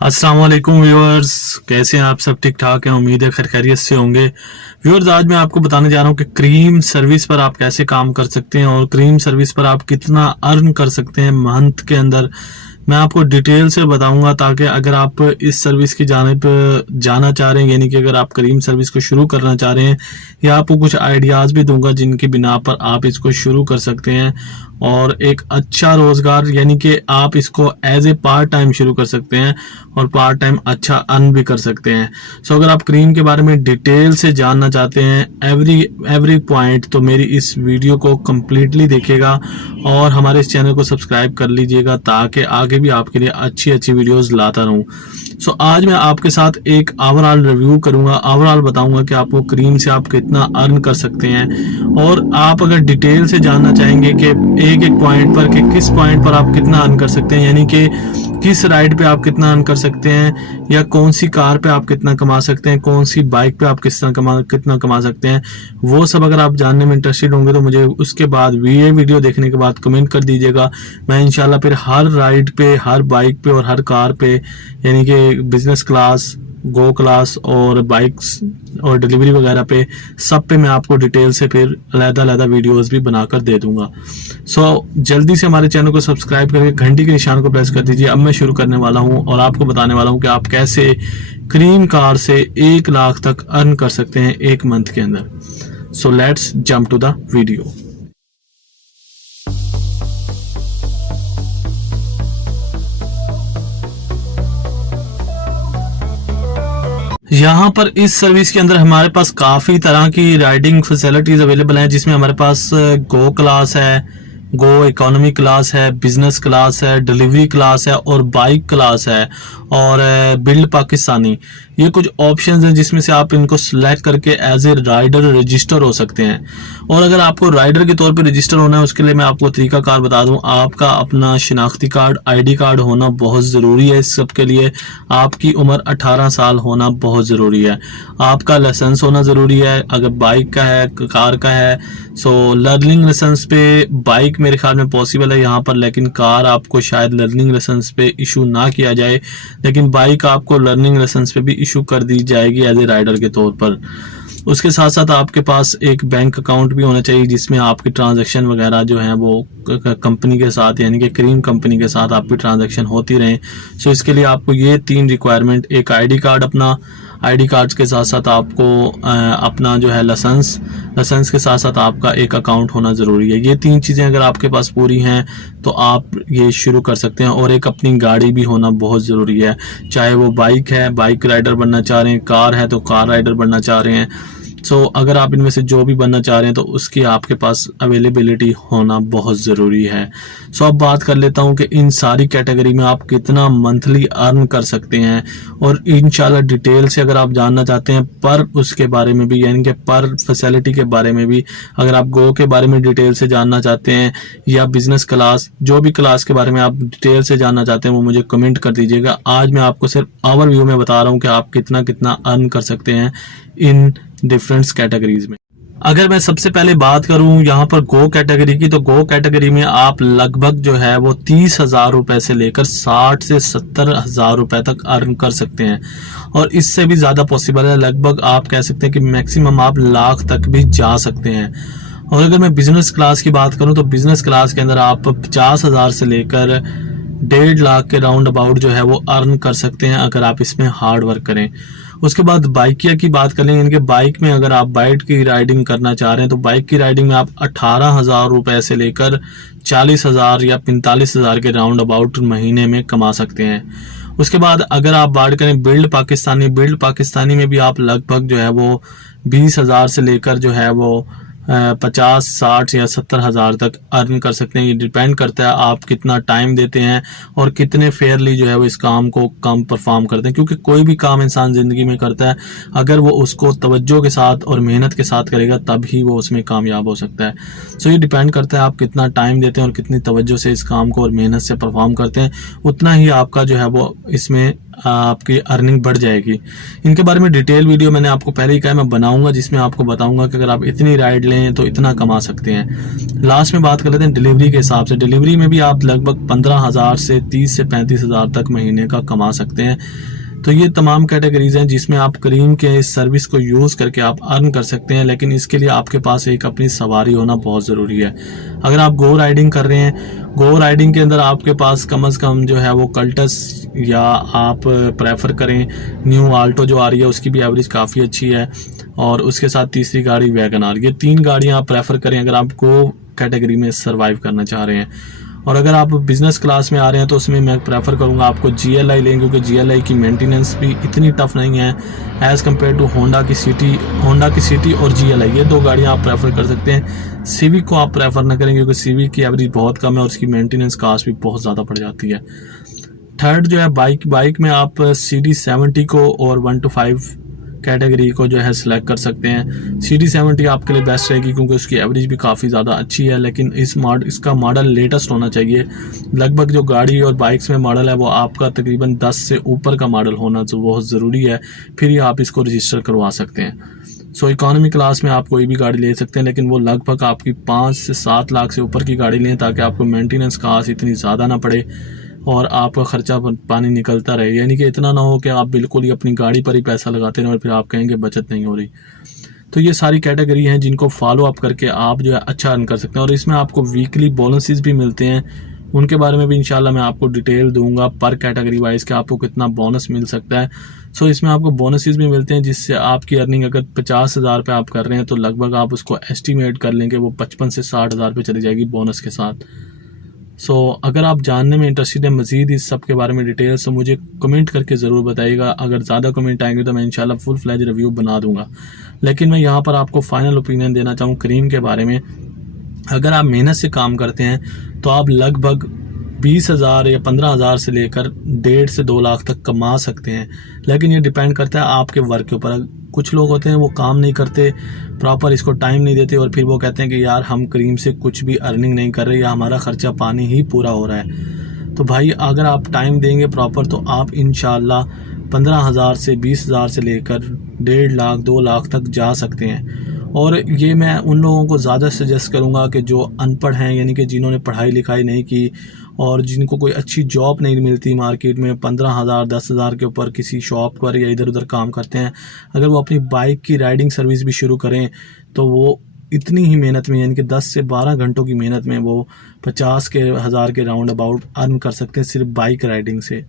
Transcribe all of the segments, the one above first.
अस्सलाम वालेकुम व्यूअर्स, कैसे हैं आप? सब ठीक ठाक हैं, उम्मीद है खैर खैरियत से होंगे। व्यूअर्स, आज मैं आपको बताने जा रहा हूं कि क्रीम सर्विस पर आप कैसे काम कर सकते हैं और क्रीम सर्विस पर आप कितना अर्न कर सकते हैं मंथ के अंदर। मैं आपको डिटेल से बताऊंगा ताकि अगर आप इस सर्विस की जानिब जाना चाह रहे हैं, यानी कि अगर आप क्रीम सर्विस को शुरू करना चाह रहे हैं, या आपको कुछ आइडियाज़ भी दूंगा जिनकी बिना पर आप इसको शुरू कर सकते हैं और एक अच्छा रोज़गार, यानी कि आप इसको एज ए पार्ट टाइम शुरू कर सकते हैं और पार्ट टाइम अच्छा अर्न भी कर सकते हैं। सो अगर आप क्रीम के बारे में डिटेल से जानना चाहते हैं एवरी पॉइंट, तो मेरी इस वीडियो को कम्प्लीटली देखिएगा और हमारे इस चैनल को सब्सक्राइब कर लीजिएगा ताकि आगे भी आपके लिए अच्छी अच्छी वीडियोस लाता रहूं। सो आज मैं आपके साथ एक ओवरऑल रिव्यू करूंगा, ओवरऑल बताऊंगा कि आपको क्रीम से आप कितना अर्न कर सकते हैं। और आप अगर डिटेल से जानना चाहेंगे कि एक एक पॉइंट पर कि किस पॉइंट पर आप कितना अर्न कर सकते हैं, यानी कि किस राइड पे आप कितना अर्न कर सकते हैं, या कौन सी कार पे आप कितना कमा सकते हैं, कौन सी बाइक पे आप कितना कमा सकते हैं, वो सब अगर आप जानने में इंटरेस्टेड होंगे तो मुझे उसके बाद ये वीडियो देखने के बाद कमेंट कर दीजिएगा। मैं इंशाल्लाह फिर हर राइड पे, हर बाइक पे और हर कार पे, यानी कि बिजनेस क्लास, गो क्लास और बाइक्स और डिलीवरी वगैरह पे, सब पे मैं आपको डिटेल से फिर अलग-अलग वीडियोस भी बनाकर दे दूंगा। सो जल्दी से हमारे चैनल को सब्सक्राइब करके घंटी के निशान को प्रेस कर दीजिए। अब मैं शुरू करने वाला हूं और आपको बताने वाला हूं कि आप कैसे क्रीम कार से 1 लाख तक अर्न कर सकते हैं एक मंथ के अंदर। So let's jump to the video. यहाँ पर इस सर्विस के अंदर हमारे पास काफ़ी तरह की राइडिंग फैसिलिटीज़ अवेलेबल हैं, जिसमें हमारे पास गो क्लास है, गो इकोनॉमी क्लास है, बिजनेस क्लास है, डिलीवरी क्लास है और बाइक क्लास है और बिल्ड पाकिस्तानी। ये कुछ ऑप्शंस हैं जिसमें से आप इनको सिलेक्ट करके एज ए राइडर रजिस्टर हो सकते हैं। और अगर आपको राइडर के तौर पे रजिस्टर होना है, उसके लिए मैं आपको तरीकाकार बता दूं। आपका अपना शिनाख्ती कार्ड, आईडी कार्ड होना बहुत ज़रूरी है। इस सब के लिए आपकी उम्र 18 साल होना बहुत ज़रूरी है। आपका लाइसेंस होना ज़रूरी है, अगर बाइक का है, कार का है। सो लर्निंग लाइसेंस पे बाइक मेरे ख्याल में पॉसिबल है यहाँ पर, लेकिन कार आपको शायद लर्निंग लाइसेंस पे इशू ना किया जाए, लेकिन बाइक आपको लर्निंग लाइसेंस पे भी इशू कर दी जाएगी एज ए राइडर के तौर पर। उसके साथ साथ आपके पास एक बैंक अकाउंट भी होना चाहिए जिसमें आपकी ट्रांजैक्शन वगैरह जो है वो कंपनी के साथ, यानी कि क्रीम कंपनी के साथ आपकी ट्रांजैक्शन होती रहे। सो इसके लिए आपको ये 3 रिक्वायरमेंट, एक आईडी कार्ड, अपना आईडी कार्ड के साथ साथ आपको अपना जो है लाइसेंस के साथ साथ आपका एक अकाउंट होना ज़रूरी है। ये 3 चीज़ें अगर आपके पास पूरी हैं तो आप ये शुरू कर सकते हैं। और एक अपनी गाड़ी भी होना बहुत ज़रूरी है, चाहे वो बाइक है, बाइक राइडर बनना चाह रहे हैं, कार है तो कार राइडर बनना चाह रहे हैं। सो अगर आप इनमें से जो भी बनना चाह रहे हैं तो उसकी आपके पास अवेलेबिलिटी होना बहुत ज़रूरी है। सो अब बात कर लेता हूं कि इन सारी कैटेगरी में आप कितना मंथली अर्न कर सकते हैं, और इंशाल्लाह डिटेल से अगर आप जानना चाहते हैं पर उसके बारे में भी, यानी कि पर फैसिलिटी के बारे में भी, अगर आप गो के बारे में डिटेल से जानना चाहते हैं या बिजनेस क्लास, जो भी क्लास के बारे में आप डिटेल से जानना चाहते हैं वो मुझे कमेंट कर दीजिएगा। आज मैं आपको सिर्फ ओवरव्यू में बता रहा हूँ कि आप कितना कितना अर्न कर सकते हैं इन डिफरेंट कैटेगरीज में। अगर मैं सबसे पहले बात करूं यहाँ पर गो कैटेगरी की, तो गो कैटेगरी में आप लगभग जो है वो 30,000 रुपए से लेकर 60 से 70,000 रुपए तक अर्न कर सकते हैं, और इससे भी ज्यादा पॉसिबल है। लगभग आप कह सकते हैं कि मैक्सिमम आप लाख तक भी जा सकते हैं। और अगर मैं बिजनेस क्लास की बात करूं तो बिजनेस क्लास के अंदर आप 50,000 से लेकर 1.5 लाख के राउंड अबाउट जो है वो अर्न कर सकते हैं अगर आप इसमें हार्ड वर्क करें। उसके बाद बाइकिया की बात करें, इनके बाइक में अगर आप बाइक की राइडिंग करना चाह रहे हैं तो बाइक की राइडिंग में आप 18,000 रुपए से लेकर 40,000 या 45,000 के राउंड अबाउट महीने में कमा सकते हैं। उसके बाद अगर आप बात करें बिल्ड पाकिस्तानी में भी आप लगभग जो है वो 20,000 से लेकर जो है वो 50, 60 या 70,000 तक अर्न कर सकते हैं। ये डिपेंड करता है आप कितना टाइम देते हैं और कितने फेयरली जो है वो इस काम को परफॉर्म करते हैं, क्योंकि कोई भी काम इंसान ज़िंदगी में करता है, अगर वो उसको तवज्जो के साथ और मेहनत के साथ करेगा तभी वो उसमें कामयाब हो सकता है। सो ये डिपेंड करता है आप कितना टाइम देते हैं और कितनी तवज्जो से इस काम को और मेहनत से परफॉर्म करते हैं, उतना ही आपका जो है वो इसमें आपकी अर्निंग बढ़ जाएगी। इनके बारे में डिटेल वीडियो मैंने आपको पहले ही कहा मैं बनाऊंगा, जिसमें आपको बताऊंगा कि अगर आप इतनी राइड लें तो इतना कमा सकते हैं। लास्ट में बात कर लेते हैं डिलीवरी के हिसाब से। डिलीवरी में भी आप लगभग 15,000 से 30 से 35,000 तक महीने का कमा सकते हैं। तो ये तमाम कैटेगरीज हैं जिसमें आप करीम के इस सर्विस को यूज़ करके आप अर्न कर सकते हैं, लेकिन इसके लिए आपके पास एक अपनी सवारी होना बहुत ज़रूरी है। अगर आप गो राइडिंग कर रहे हैं, गो राइडिंग के अंदर आपके पास कम से कम जो है वो कल्टस, या आप प्रेफर करें न्यू आल्टो जो आ रही है उसकी भी एवरेज काफ़ी अच्छी है, और उसके साथ तीसरी गाड़ी वैगनआर। ये 3 गाड़ियाँ आप प्रेफर करें अगर आप गो कैटेगरी में सर्वाइव करना चाह रहे हैं। और अगर आप बिजनेस क्लास में आ रहे हैं तो उसमें मैं प्रेफर करूंगा आपको GLI लें, क्योंकि GLI की मेंटेनेंस भी इतनी टफ नहीं है एज़ कम्पेयर टू होंडा की सिटी और GLI, ये 2 गाड़ियां आप प्रेफर कर सकते हैं। सिविक को आप प्रेफर ना करें, क्योंकि सिविक की एवरेज बहुत कम है और उसकी मेंटेनेंस कास्ट भी बहुत ज़्यादा पड़ जाती है। थर्ड जो है बाइक में आप CD70 को और 1 to 5 कैटेगरी को जो है सिलेक्ट कर सकते हैं। CD70 आपके लिए बेस्ट रहेगी क्योंकि उसकी एवरेज भी काफ़ी ज़्यादा अच्छी है, लेकिन इसका मॉडल लेटेस्ट होना चाहिए। लगभग जो गाड़ी और बाइक्स में मॉडल है वो आपका तकरीबन 10 से ऊपर का मॉडल होना तो बहुत ज़रूरी है, फिर ही आप इसको रजिस्टर करवा सकते हैं। सो इकोनॉमी क्लास में आप कोई भी गाड़ी ले सकते हैं, लेकिन वो लगभग आपकी 5 से 7 लाख से ऊपर की गाड़ी लें, ताकि आपको मेंटेनेंस कास्ट इतनी ज़्यादा ना पड़े और आपका खर्चा पानी निकलता रहे। यानी कि इतना ना हो कि आप बिल्कुल ही अपनी गाड़ी पर ही पैसा लगाते हैं और फिर आप कहेंगे बचत नहीं हो रही। तो ये सारी कैटेगरी हैं जिनको फॉलो अप करके आप जो है अच्छा अर्न कर सकते हैं, और इसमें आपको वीकली बोनसेस भी मिलते हैं। उनके बारे में भी इंशाल्लाह मैं आपको डिटेल दूंगा पर कैटेगरी वाइज कि आपको कितना बोनस मिल सकता है। सो इसमें आपको बोनसेस भी मिलते हैं, जिससे आपकी अर्निंग अगर 50,000 पे आप कर रहे हैं तो लगभग आप उसको एस्टिमेट कर लेंगे वो 55 से 60,000 पे चली जाएगी बोनस के साथ। सो अगर आप जानने में इंटरेस्टेड हैं मज़ीद इस सब के बारे में डिटेल्स, तो मुझे कमेंट करके ज़रूर बताइएगा। अगर ज़्यादा कमेंट आएंगे तो मैं इंशाल्लाह फुल फ्लैज रिव्यू बना दूंगा। लेकिन मैं यहाँ पर आपको फाइनल ओपिनियन देना चाहूँ करीम के बारे में। अगर आप मेहनत से काम करते हैं तो आप लगभग 20,000 या 15,000 से लेकर 1.5 से 2 लाख तक कमा सकते हैं, लेकिन ये डिपेंड करता है आपके वर्क के ऊपर। कुछ लोग होते हैं वो काम नहीं करते प्रॉपर, इसको टाइम नहीं देते, और फिर वो कहते हैं कि यार हम करीम से कुछ भी अर्निंग नहीं कर रहे या हमारा खर्चा पानी ही पूरा हो रहा है। तो भाई अगर आप टाइम देंगे प्रॉपर तो आप इंशाल्लाह 15,000 से 20,000 से लेकर 1.5 लाख 2 लाख तक जा सकते हैं। और ये मैं उन लोगों को ज़्यादा सजेस्ट करूँगा कि जो अनपढ़ हैं, यानी कि जिन्होंने पढ़ाई लिखाई नहीं की और जिनको कोई अच्छी जॉब नहीं मिलती मार्केट में, 15,000 10,000 के ऊपर किसी शॉप पर या इधर उधर काम करते हैं, अगर वो अपनी बाइक की राइडिंग सर्विस भी शुरू करें तो वो इतनी ही मेहनत में, यानी कि 10 से 12 घंटों की मेहनत में वो 50,000 के राउंड अबाउट अर्न कर सकते हैं सिर्फ बाइक राइडिंग से।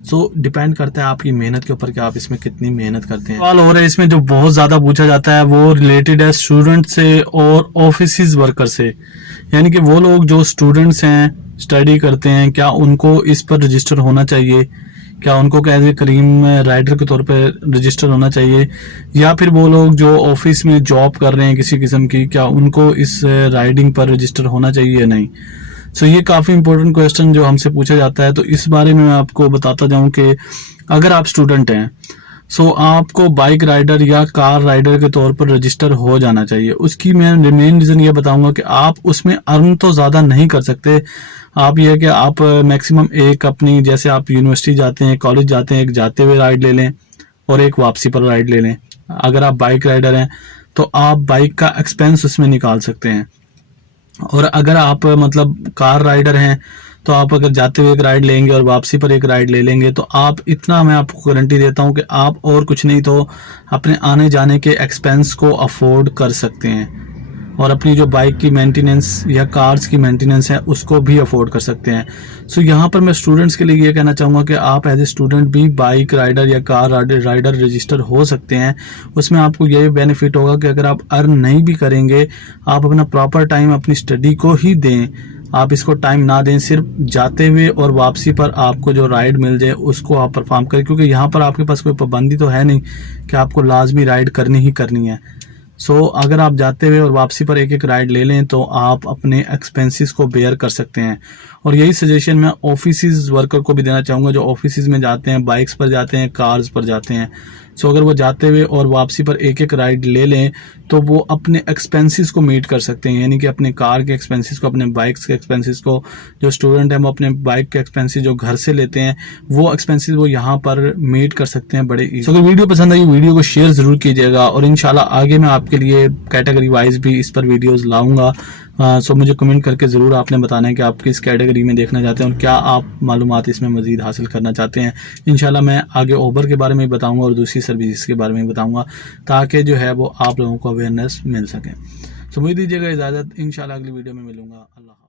सो डिपेंड करता है आपकी मेहनत के ऊपर कि आप इसमें कितनी मेहनत करते हैं। सवाल हो रहा है इसमें जो बहुत ज़्यादा पूछा जाता है वो रिलेटेड है स्टूडेंट से और ऑफिस वर्कर से, यानी कि वो लोग जो स्टूडेंट्स हैं, स्टडी करते हैं, क्या उनको इस पर रजिस्टर होना चाहिए, क्या उनको एज ए करीम राइडर के तौर पर रजिस्टर होना चाहिए, या फिर वो लोग जो ऑफिस में जॉब कर रहे हैं किसी किस्म की, क्या उनको इस राइडिंग पर रजिस्टर होना चाहिए या नहीं। सो ये काफ़ी इंपॉर्टेंट क्वेश्चन जो हमसे पूछा जाता है। तो इस बारे में मैं आपको बताता जाऊं कि अगर आप स्टूडेंट हैं सो आपको बाइक राइडर या कार राइडर के तौर पर रजिस्टर हो जाना चाहिए। उसकी मैं मेन रीज़न ये बताऊंगा कि आप उसमें अर्न तो ज़्यादा नहीं कर सकते। आप ये है कि आप मैक्सिमम एक अपनी, जैसे आप यूनिवर्सिटी जाते हैं, कॉलेज जाते हैं, एक जाते हुए राइड ले लें और एक वापसी पर राइड ले लें। अगर आप बाइक राइडर हैं तो आप बाइक का एक्सपेंस उसमें निकाल सकते हैं, और अगर आप मतलब कार राइडर हैं तो आप अगर जाते हुए एक राइड लेंगे और वापसी पर एक राइड ले लेंगे तो आप इतना, मैं आपको गारंटी देता हूं कि आप और कुछ नहीं तो अपने आने जाने के एक्सपेंस को अफोर्ड कर सकते हैं, और अपनी जो बाइक की मेंटेनेंस या कार्स की मेंटेनेंस है उसको भी अफोर्ड कर सकते हैं। सो यहाँ पर मैं स्टूडेंट्स के लिए ये कहना चाहूँगा कि आप एज ए स्टूडेंट भी बाइक राइडर या कार राइडर रजिस्टर हो सकते हैं। उसमें आपको ये बेनिफिट होगा कि अगर आप अर्न नहीं भी करेंगे, आप अपना प्रॉपर टाइम अपनी स्टडी को ही दें, आप इसको टाइम ना दें, सिर्फ जाते हुए और वापसी पर आपको जो राइड मिल जाए उसको आप परफॉर्म करें, क्योंकि यहाँ पर आपके पास कोई पाबंदी तो है नहीं कि आपको लाजमी राइड करनी ही करनी है। सो अगर आप जाते हुए और वापसी पर एक एक राइड ले लें तो आप अपने एक्सपेंसेस को बेयर कर सकते हैं। और यही सजेशन मैं ऑफिस वर्कर को भी देना चाहूँगा जो ऑफिस में जाते हैं, बाइक्स पर जाते हैं, कार्स पर जाते हैं। सो अगर वो जाते हुए और वापसी पर एक एक राइड ले लें तो वो अपने एक्सपेंसेस को मीट कर सकते हैं, यानी कि अपने कार के एक्सपेंसेस को, अपने बाइक्स के एक्सपेंसेस को। जो स्टूडेंट हैं वो अपने बाइक के एक्सपेंसेस जो घर से लेते हैं वो एक्सपेंसेस वो यहाँ पर मीट कर सकते हैं बड़े ईजी। अगर वीडियो पसंद आई वीडियो को शेयर ज़रूर कीजिएगा और इंशाल्लाह आगे मैं आपके लिए कैटेगरी वाइज भी इस पर वीडियोज़ लाऊँगा। सो मुझे कमेंट करके ज़रूर आपने बताना है कि आप किस कैटेगरी में देखना चाहते हैं और क्या आप मालूमात इसमें मज़ीद हासिल करना चाहते हैं। इंशाल्लाह मैं आगे उबर के बारे में बताऊंगा और दूसरी सर्विस के बारे में बताऊंगा ताकि जो है वो आप लोगों को अवेयरनेस मिल सके। सो मुझे दीजिएगा इजाज़त, इंशाल्लाह अगली वीडियो में मिलूंगा। अल्लाह।